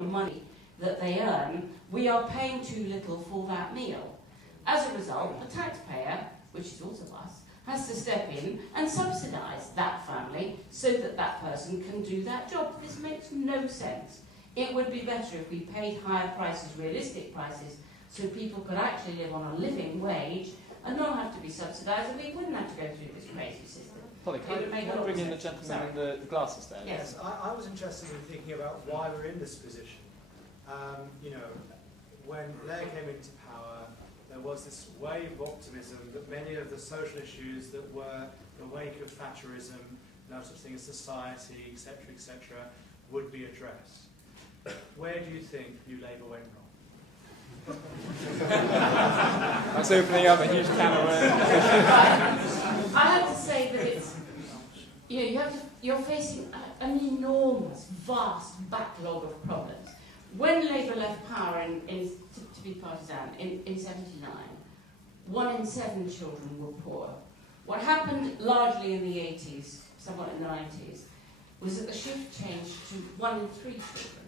money that they earn, we are paying too little for that meal. As a result, the taxpayer, which is also us, has to step in and subsidise that family so that that person can do that job. This makes no sense. It would be better if we paid higher prices, realistic prices, so people could actually live on a living wage and not have to be subsidised, and we wouldn't have to go through this crazy system. Polly, can I bring in the gentleman in the glasses there? Yes, I was interested in thinking about why we're in this position. You know, when Blair came into power, there was this wave of optimism that many of the social issues that were the wake of Thatcherism, no such thing as society, etc., would be addressed. Where do you think New Labour went wrong? That's opening up a huge can of worms. I have to say that it's, you know, you're facing an enormous, vast backlog of problems. When Labour left power, to be partisan, in 79, 1 in 7 children were poor. What happened largely in the 80s, somewhat in the 90s, was that the shift changed to 1 in 3 children.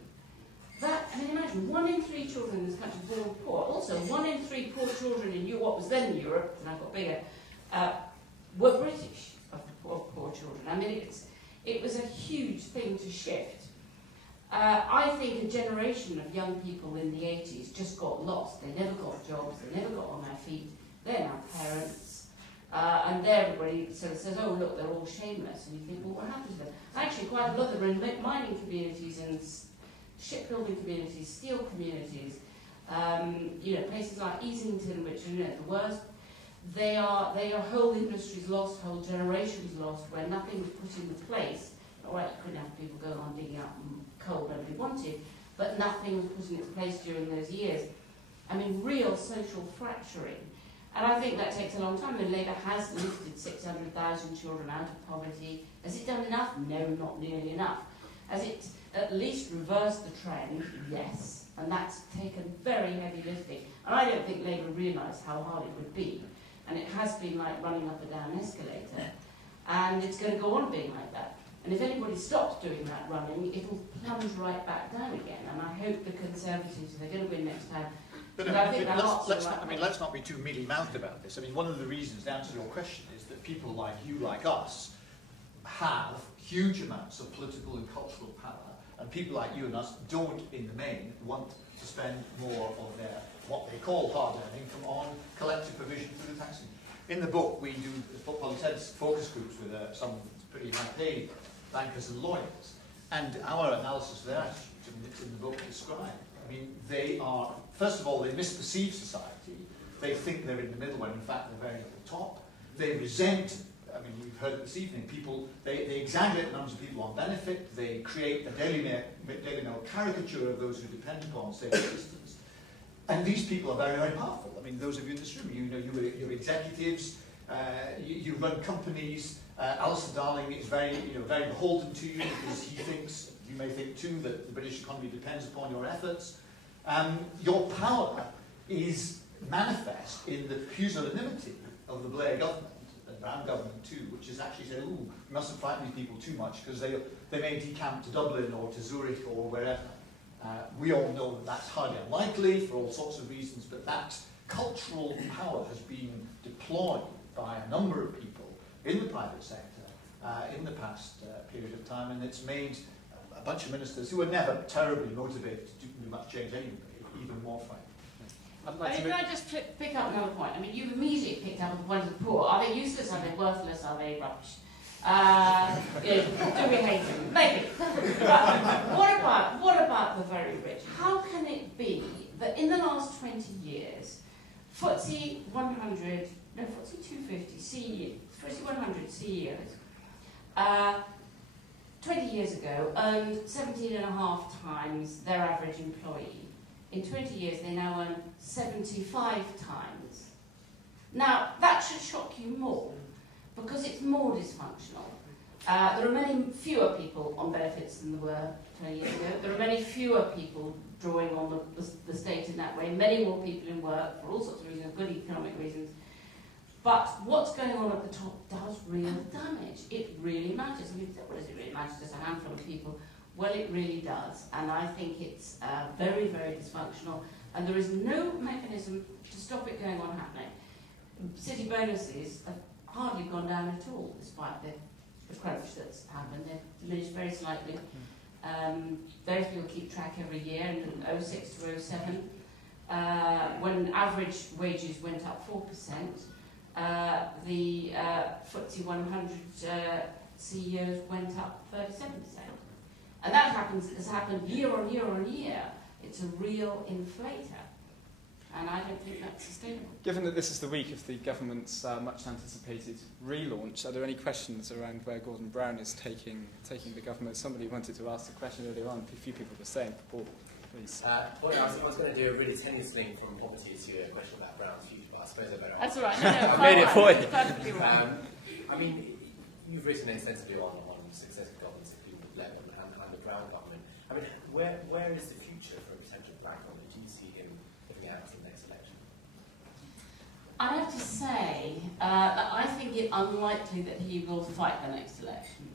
That, I mean, imagine, 1 in 3 children in this country born poor. Also, 1 in 3 poor children in what was then Europe, and I got bigger, were British, of poor children. I mean, it was a huge thing to shift. I think a generation of young people in the 80s just got lost. They never got jobs, they never got on their feet. They're now parents, and everybody sort of says, oh, look, they're all shameless. And you think, well, what happened to them? Actually, quite a lot of them are in mining communities and shipbuilding communities, steel communities, you know, places like Easington, which are, you know, the worst. They are whole industries lost, whole generations lost, where nothing was put into place. All right, you couldn't have people going on digging up coal nobody wanted, but nothing was put into place during those years. I mean, real social fracturing. And I think that takes a long time. And Labour has lifted 600,000 children out of poverty. Has it done enough? No, not nearly enough. Has it at least reversed the trend? Yes. And that's taken very heavy lifting. And I don't think Labour realised how hard it would be. And it has been like running up a down escalator. And it's going to go on being like that. And if anybody stops doing that running, it'll plunge right back down again. And I hope the Conservatives, if they're going to win next time, but let's not be too mealy-mouthed about this. I mean, one of the reasons, to answer your question, is that people like you, like us, have huge amounts of political and cultural power, and people like you and us don't, in the main, want to spend more of their, what they call hard-earned income, on collective provision through the tax system. In the book, we do, as Polly said, focus groups with some pretty high-paid bankers and lawyers, and our analysis of their attitudes, and it's in the book described. I mean, they are, first of all, they misperceive society. They think they're in the middle when in fact they're very at the top. They resent, I mean, you've heard it this evening, people, they exaggerate the numbers of people on benefit, they create a Daily Mail caricature of those who depend upon state assistance. And these people are very, very powerful. I mean, those of you in this room, you know, you're executives, you run companies. Alistair Darling is very beholden to you because he thinks, you may think too, that the British economy depends upon your efforts. Your power is manifest in the pusillanimity of the Blair government, and Brown government too, which is actually saying, ooh, we mustn't frighten these people too much because they may decamp to Dublin or to Zurich or wherever. We all know that that's highly unlikely for all sorts of reasons, but that cultural power has been deployed by a number of people in the private sector in the past period of time, and it's made a bunch of ministers who were never terribly motivated to do much change anyway, even more frightened. Can I just pick up another point? I mean, you've immediately picked up on the point of the poor. Are they useless? Are they worthless? Are they rubbish? Do we hate them? Maybe. But what about the very rich? How can it be that in the last 20 years, FTSE 100, no, FTSE 250 FTSE 100 CEOs, 20 years ago, earned 17.5 times their average employee. In 20 years, they now earn 75 times. Now, that should shock you more, because it's more dysfunctional. There are many fewer people on benefits than there were 20 years ago. There are many fewer people drawing on the state in that way. Many more people in work for all sorts of reasons, good economic reasons. But what's going on at the top does real damage. It really matters. I mean, what does it really matter? Just a handful of people Well, it really does, and I think it's very, very dysfunctional, and there is no mechanism to stop it going on happening. City bonuses have hardly gone down at all, despite the crunch that's happened. They've diminished very slightly. Those people keep track every year, and in 06 to 07, when average wages went up 4%, the FTSE 100 CEOs went up 37%. And that has happened year on year on year. It's a real inflator. And I don't think that's sustainable. Given that this is the week of the government's much anticipated relaunch, are there any questions around where Gordon Brown is taking the government? Somebody wanted to ask the question earlier on. A few people were saying, Paul, please. Well, I was going to do a really tenuous link from poverty to a question about Brown's future, but I suppose I better. That's all right. No, I made it for you. Perfectly right. I mean, you've written extensively on successive governments at global level and the Brown government. I mean, where is the future for a potential Black government? Do you see him living out in the next election? I have to say that I think it unlikely that he will fight the next election.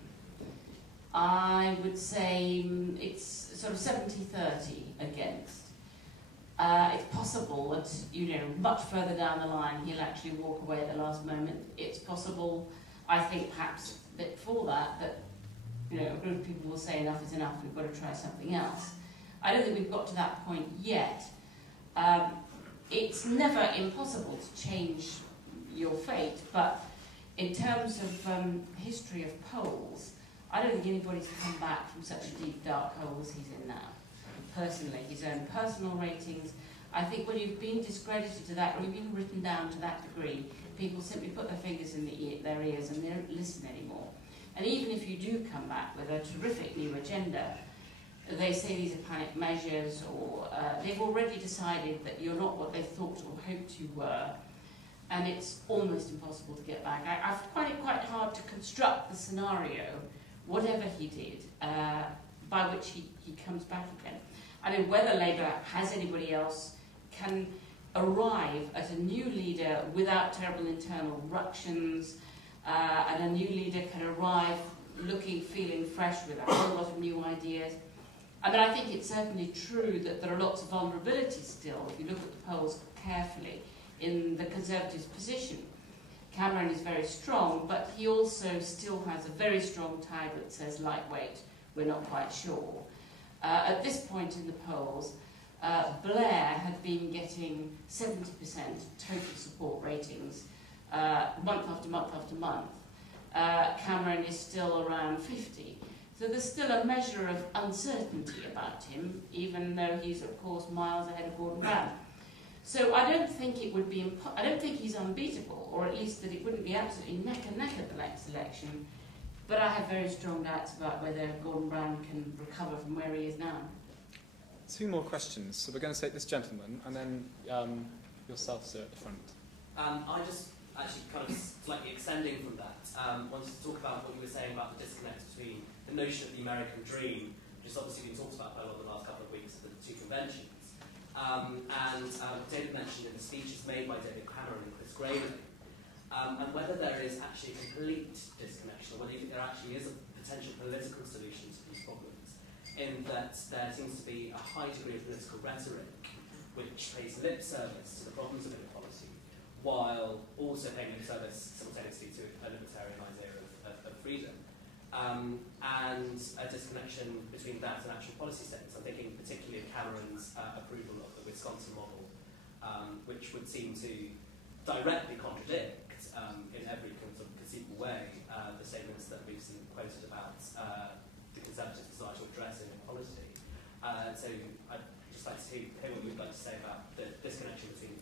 I would say it's sort of 70-30 against. It's possible that, much further down the line he'll actually walk away at the last moment. It's possible, I think perhaps before that a group of people will say enough is enough, we've got to try something else. I don't think we've got to that point yet. It's never impossible to change your fate, but in terms of history of polls, I don't think anybody's come back from such a deep dark hole as he's in now. Personally, his own personal ratings. I think when you've been discredited to that, or you've been written down to that degree, people simply put their fingers in their ears and they don't listen anymore. And even if you do come back with a terrific new agenda, they say these are panic measures, or they've already decided that you're not what they thought or hoped you were, and it's almost impossible to get back. I find it quite hard to construct the scenario, whatever he did, by which he comes back again. I mean, whether Labour has anybody else, can arrive at a new leader without terrible internal ructions, and a new leader can arrive looking, feeling fresh with a whole lot of new ideas. I mean, I think it's certainly true that there are lots of vulnerabilities still, if you look at the polls carefully, in the Conservatives' position. Cameron is very strong, but he also still has a very strong tag that says lightweight, we're not quite sure. At this point in the polls, Blair had been getting 70% total support ratings month after month after month. Cameron is still around 50. So there's still a measure of uncertainty about him, even though he's, of course, miles ahead of Gordon Brown. So I don't think it would be, I don't think he's unbeatable, or at least that it wouldn't be absolutely neck and neck at the next election. But I have very strong doubts about whether Gordon Brown can recover from where he is now. Two more questions. So we're going to take this gentleman, and then yourself, sir, at the front. I just actually kind of slightly extending from that, wanted to talk about what you were saying about the disconnect between the notion of the American dream, which has obviously been talked about over the last couple of weeks at the two conventions. David mentioned in the speeches made by David Cameron and Chris Grayling, and whether there is actually a complete disconnection, or whether you think there actually is a potential political solution to these problems, in that there seems to be a high degree of political rhetoric which pays lip service to the problems of inequality, while also paying lip service simultaneously to a libertarian idea of freedom. And a disconnection between that and actual policy statements. I'm thinking particularly of Cameron's approval of the Wisconsin model, which would seem to directly contradict, in every sort of conceivable way, the statements that we've seen quoted about the Conservative desire to address inequality. So I'd just like to hear what you'd like to say about the disconnection between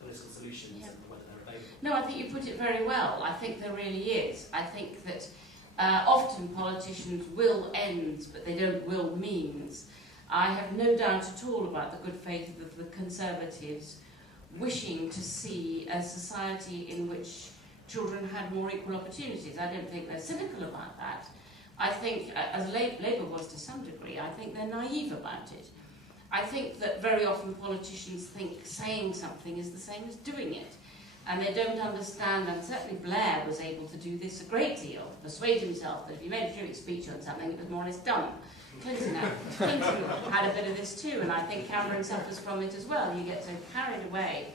political solutions and whether they're available. No, I think you put it very well. I think there really is. I think that often politicians will ends, but they don't will means. I have no doubt at all about the good faith of the Conservatives wishing to see a society in which children had more equal opportunities. I don't think they're cynical about that. I think, as Labour was to some degree, I think they're naive about it. I think that very often politicians think saying something is the same as doing it. And they don't understand, and certainly Blair was able to do this a great deal, persuade himself that if he made a terrific speech on something, it was more or less done. Clinton had a bit of this too, and I think Cameron suffers from it as well. You get so carried away